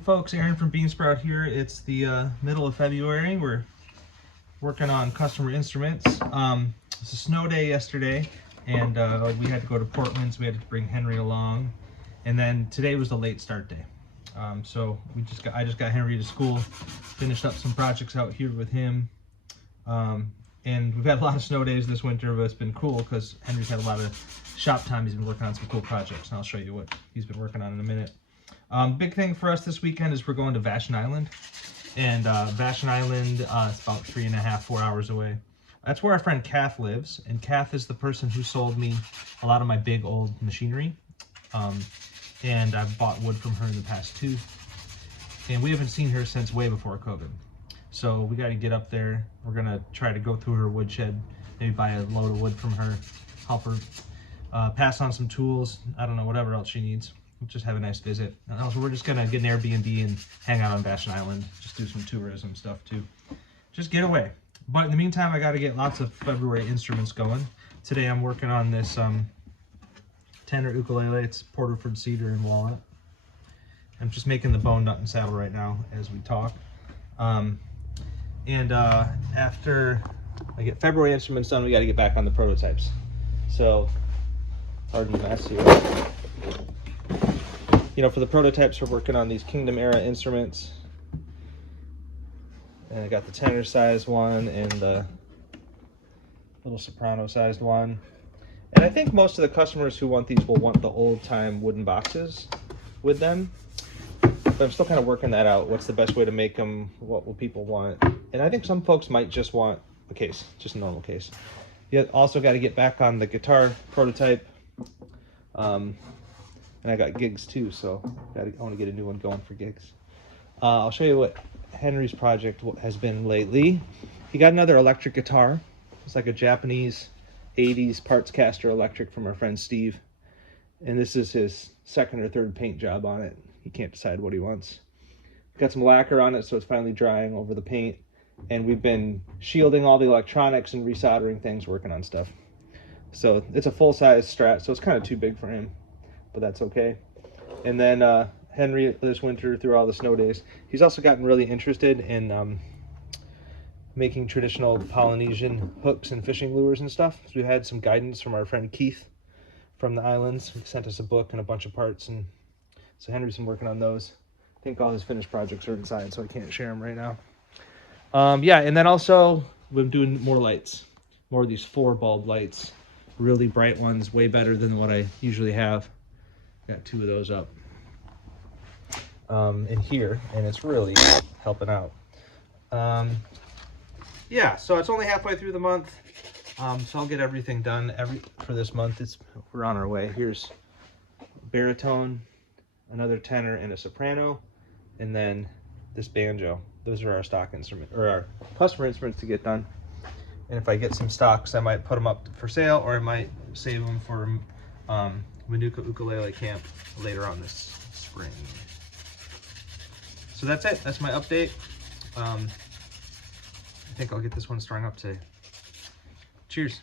folks, Aaron from Bean Sprout here. It's the middle of February. We're working on customer instruments. It's a snow day yesterday, and we had to go to Portland, so we had to bring Henry along. And then today was the late start day. So I just got Henry to school, finished up some projects out here with him. And we've had a lot of snow days this winter, but it's been cool because Henry's had a lot of shop time. He's been working on some cool projects, and I'll show you what he's been working on in a minute. Big thing for us this weekend is we're going to Vashon Island. And Vashon Island, it's about 3.5–4 hours away. That's where our friend Kath lives. And Kath is the person who sold me a lot of my big old machinery. And I've bought wood from her in the past too. And we haven't seen her since way before COVID. So we got to get up there. We're going to try to go through her woodshed, maybe buy a load of wood from her, help her pass on some tools. I don't know, whatever else she needs. We'll just have a nice visit. And also, we're just gonna get an Airbnb and hang out on Vashon Island. Just do some tourism stuff too. Just get away. But in the meantime, I got to get lots of February instruments going. Today, I'm working on this tenor ukulele. It's Porterford cedar and walnut. I'm just making the bone nut and saddle right now as we talk. After I get February instruments done, we got to get back on the prototypes. So, pardon the mess here. You know, for the prototypes, we're working on these Kingdom era instruments. And I got the tenor sized one and the little soprano sized one. And I think most of the customers who want these will want the old time wooden boxes with them. But I'm still kind of working that out. What's the best way to make them? What will people want? And I think some folks might just want a case, just a normal case. You also got to get back on the guitar prototype. And I got gigs too, so I want to get a new one going for gigs. I'll show you what Henry's project has been lately. He got another electric guitar. It's like a Japanese 80s parts caster electric from our friend Steve. And this is his second or third paint job on it. He can't decide what he wants. Got some lacquer on it, so it's finally drying over the paint. And we've been shielding all the electronics and resoldering things, working on stuff. So it's a full-size Strat, so it's kind of too big for him, but that's okay. And then Henry, this winter, through all the snow days, he's also gotten really interested in making traditional Polynesian hooks and fishing lures and stuff. So we had some guidance from our friend Keith from the islands. He sent us a book and a bunch of parts, and so Henry's been working on those. I think all his finished projects are inside, so I can't share them right now. Yeah, and then also we're doing more lights, more of these 4 bulb lights, really bright ones, way better than what I usually have. Got 2 of those up in here, and it's really helping out. Yeah, so it's only halfway through the month, so I'll get everything done for this month. We're on our way. Here's baritone, another tenor, and a soprano, and then this banjo. Those are our stock instrument, or our customer instruments to get done. And if I get some stocks, I might put them up for sale, or I might save them for Manuka Ukulele Camp later on this spring. So that's it. That's my update. I think I'll get this one strung up today. Cheers.